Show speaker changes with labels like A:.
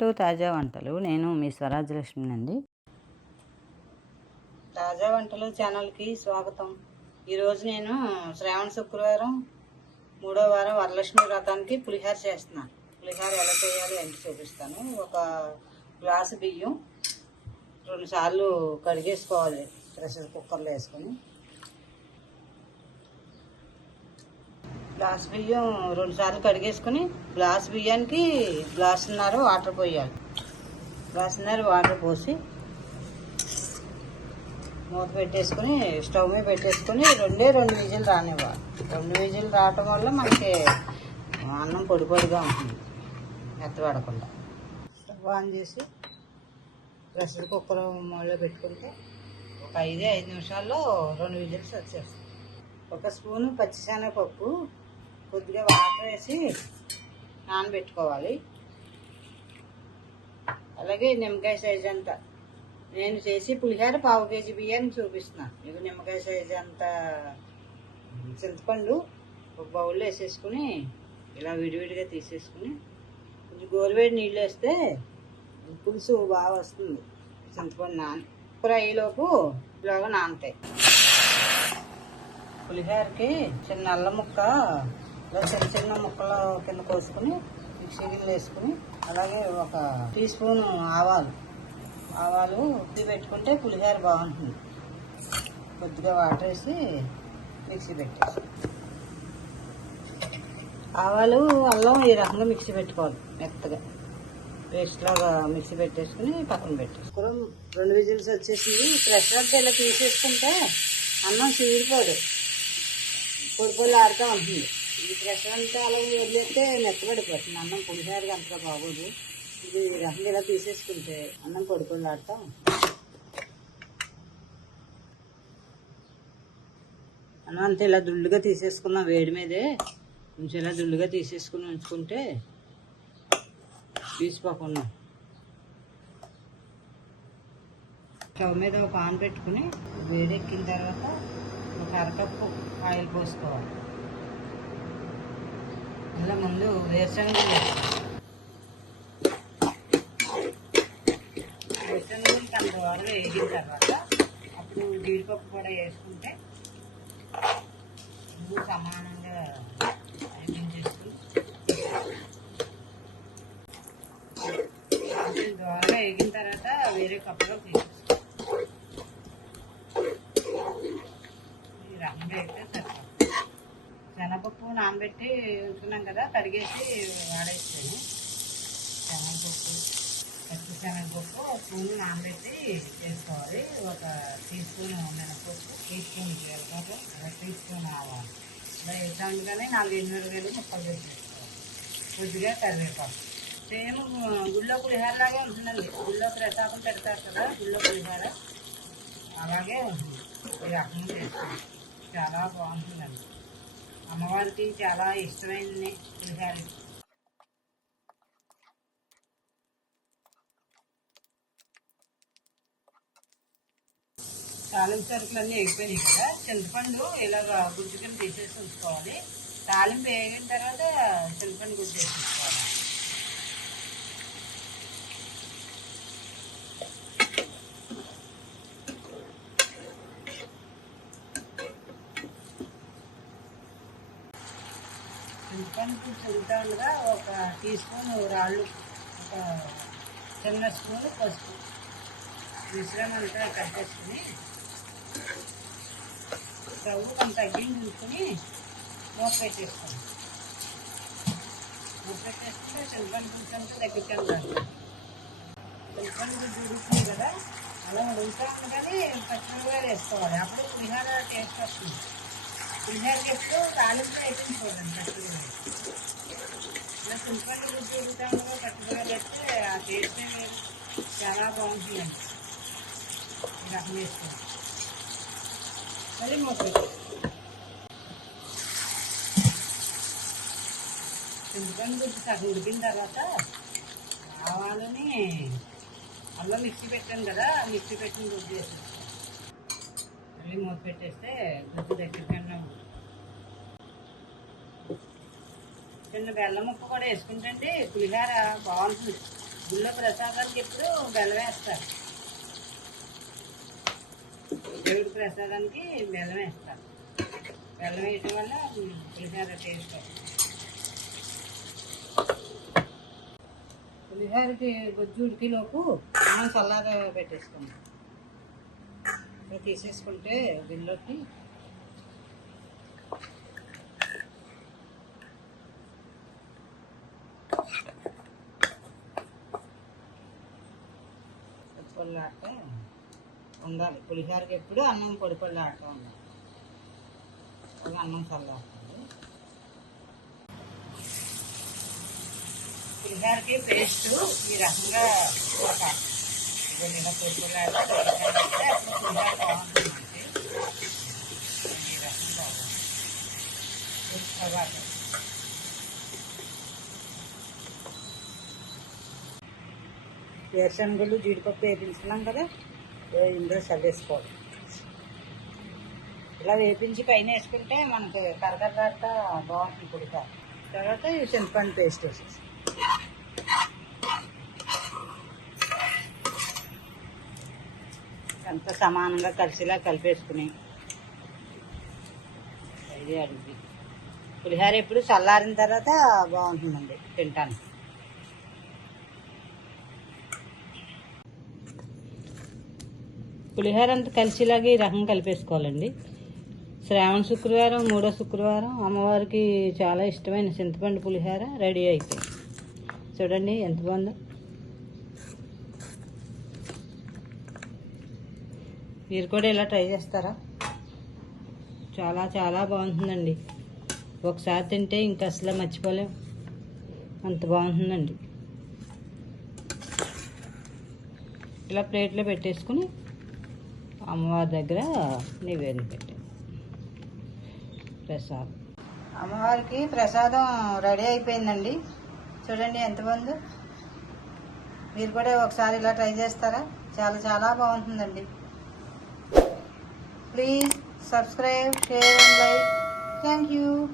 A: To తాజా వంటలు. నేను మీ స్వరాజ్యలక్ష్మి అండి తాజా వంటలు ఛానల్కి స్వాగతం. ఈరోజు నేను శ్రావణ శుక్రవారం మూడో వారం వరలక్ష్మి వ్రతానికి పులిహార చేస్తున్నాను. పులిహార ఎలా చేయాలి అని చూపిస్తాను. ఒక గ్లాసు బియ్యం రెండుసార్లు కడిగేసుకోవాలి ప్రెషర్ కుక్కర్లో వేసుకొని. గ్లాస్ బియ్యం రెండు సార్లు కడిగేసుకుని గ్లాస్ బియ్యానికి గ్లాసున్నర వాటర్ పోయాలి. గ్లాసున్నర వాటర్ పోసి మూత పెట్టేసుకుని స్టవ్ మీద పెట్టేసుకుని రెండే రెండు విజిల్ రానివ్వాలి. రెండు విజిల్ రావటం వల్ల మనకి అన్నం పొడి పొడిగా ఉంటుంది మెత్తపడకుండా స్టవ్ ఆన్ చేసి ప్రెషర్ కుక్కర్ మొదలు పెట్టుకుంటే ఒక ఐదే ఐదు నిమిషాల్లో రెండు విజిల్స్ వచ్చేస్తాయి. ఒక స్పూను పచ్చిశనగపప్పు కొద్దిగా వాటర్ వేసి నానబెట్టుకోవాలి. అలాగే నిమ్మకాయ సైజ్ అంత నేను చేసి పులిహార పావు కేజీ బియ్యాన్ని చూపిస్తున్నాను. మీకు నిమ్మకాయ సైజ్ అంత చింతపండు ఒక బౌల్లో వేసేసుకుని ఇలా విడివిడిగా తీసేసుకుని కొంచెం గోరువేడి నీళ్ళు వేస్తే పులుసు బాగా వస్తుంది. చింతపండు నాని ఫ్రైలోపు ఇలాగా నానతాయి. పులిహోరకి చిన్న అల్లం ముక్క ఇలా చిన్న చిన్న ముక్కలు కింద కోసుకుని మిక్సీ గిన్నె వేసుకుని అలాగే ఒక టీ స్పూన్ ఆవాలు. ఆవాలు ఉప్పి పెట్టుకుంటే పులిహోర బాగుంటుంది. కొద్దిగా వాటర్ వేసి మిక్సీ పెట్టేసి ఆవాలు అల్లం ఈ రకంగా మిక్సీ పెట్టుకోవాలి మెత్తగా. పేస్ట్ లాగా మిక్సీ పెట్టేసుకుని పక్కన పెట్టేసుకోవడం రెండు విజిల్స్ వచ్చేసింది. ప్రెషర్ ఇలా తీసేసుకుంటే అన్నం చీరిపోదు. పొడి పొడి ఆడుతూ ఉంటుంది. ఇది ప్రెషర్ అలా వదిలేస్తే మెత్తబడిపోతుంది. అన్నం పులిహోరగా అంతగా బాగోదు. ఇది రసం ఇలా తీసేసుకుంటే అన్నం పొడి పొడి అన్నం అంతా ఇలా దుళ్ళుగా తీసేసుకున్నాం వేడి మీదే. కొంచెం ఇలా దుళ్ళుగా తీసేసుకుని ఉంచుకుంటే తీసిపోకుండా స్టవ్ మీద ఒక ఆన్ పెట్టుకుని వేడెక్కిన తర్వాత ఒక అరకప్పు ఆయిల్ పోసుకోవాలి. ముందు వేరుశనగలు వేసుకోవాలి కొంత బాగా వేగిన తర్వాత అప్పుడు జీడిపప్పు కూడా వేసుకుంటే ముందు సమానంగా వేగించేసుకుని కొంచెం దోరగా వేగిన తర్వాత వేరే కప్పులో తీసేసుకోవాలి ఈ రకంగా అయితే సరిపోతుంది శనగపప్పు నానబెట్టి ఉంచుకున్నాం కదా కడిగేసి వాడేసాను. శనగపప్పు పచ్చి శనగపప్పు స్పూన్ నానబెట్టి చేసుకోవాలి. ఒక టీ స్పూన్ మినపప్పు టీ స్పూన్ జీలకర్ర అర టీ స్పూన్ ఆవాలు. ఇలా వేసాను కానీ నాలుగు ఎనిమిది వేలు ముక్కలు వేలు వేసుకోవాలి. కొద్దిగా కరివేపాకు. సేమ్ గుళ్ళో పులిహారలాగే ఉంటుందండి. గుళ్ళో ప్రసాదం పెడతారు కదా గుళ్ళో పులిహార. అలాగే ఉంటుంది. ఈ రకంగా చేస్తాం. చాలా బాగుంటుందండి. అమ్మవారికి చాలా ఇష్టమైంది పులిహార తాలింపు సరుకులు అన్నీ అయిపోయినాయి కదా. చింతపండు ఇలాగ గుజ్జు తీసేసి ఉంచుకోవాలి. తాలింపు వేగిన తర్వాత చింతపండు గుజ్జు వేసేసుకోవాలి. చింతపండు చల్లుతా ఉండగా ఒక టీ స్పూన్ రాళ్ళు ఒక చిన్న స్పూన్ పసుపు. మిశ్రమం అంతా కట్టేసుకుని స్టవ్ కొంత తగ్గించి ఉంచుకుని మూత పెట్టేసుకోండి మూత పెట్టేసుకుంటే చింతపండు పులుసు తగ్గించాను కదా. చింతపండు గుజ్జు ఉడుకుతుంది కదా. అలా ఉడుకుతా ఉండగానే పచ్చిమిరపకాయలు వేసుకోవాలి. అప్పుడు పులిహార టేస్ట్ వస్తుంది. పులిహార చెప్తూ తాలింపు అయిపోయింది చూడండి పచ్చిమిరపకాయలు ఇలా చింతపండు గుజ్జు ఉడుకుతా ఉండగా పచ్చిమిరపకాయలు వేస్తే ఆ టేస్ట్ వేరు చాలా బాగుంటుందండి ఈ రకం వేసుకోండి మళ్ళీ మూత పెట్టు. చింతపండు గుజ్జు సగం ఉడికిన తర్వాత ఆవాలని అల్లం మిక్సీ పెట్టాను కదా ఆ మిక్సీ పెట్టిన గుజ్జు వేసి మళ్ళీ మూత పెట్టేస్తే గుజ్జు దగ్గర చిన్న బెల్లం ముక్క కూడా వేసుకుంటే పులిహార బాగుంటుంది. గుళ్ళో ప్రసాదానికి ఎప్పుడు బెల్లం వేస్తారు. దేవుడి ప్రసాదానికి బెల్లం వేస్తారు. బెల్లం వేయటం వల్ల పులిహోర టేస్ట్ పులిహారకి పులిహోరకి గుజ్జు ఉడికిలోపు మనం చల్లార పెట్టేసుకున్నాం ఇప్పుడు తీసేసుకుంటే బిల్లోకి పొడిపొల్లాట ఉండాలి. పులిహారకి ఎప్పుడు అన్నం పొడిపొల్లాట ఉండాలి. అన్నం చల్లాడుతుంది పులిహారకి పేస్ట్ ఈ రకంగా ఒక ఇలా వేరుశనగలు జీడిపప్పు వేపించుకున్నాం కదా ఇందులో చల్లేసుకోవాలి. ఇలా వేపించి పైన వేసుకుంటే మనకి కరకరకట్ట బాగుంటుంది పుడక తర్వాత ఈ చింతపండు పేస్ట్ వేసేసి అంత సమానంగా కలిసిలా కలిపేసుకుని. ఇది అడిగి పులిహోర ఎప్పుడు చల్లారిన తర్వాత బాగుంటుందండి తింటాను. పులిహోర అంతా కలిసిలాగా ఈ రకం కలిపేసుకోవాలండి. శ్రావణ శుక్రవారం మూడో శుక్రవారం అమ్మవారికి చాలా ఇష్టమైన చింతపండు పులిహోర రెడీ అయిపోయింది. చూడండి ఎంత బాగుందో. మీరు కూడా ఇలా ట్రై చేస్తారా? చాలా చాలా బాగుంటుందండి. ఒకసారి తింటే ఇంకా అసలు మర్చిపోలేం. అంత బాగుంటుందండి. ఇలా ప్లేట్లో పెట్టేసుకుని అమ్మవారి దగ్గర నివేదన పెట్టాను. ప్రసాదం. అమ్మవారికి ప్రసాదం రెడీ అయిపోయిందండి. చూడండి ఎంత బాగుందో. మీరు కూడా ఒకసారి ఇలా ట్రై చేస్తారా? చాలా చాలా బాగుంటుందండి. Please subscribe, share and like. Thank you.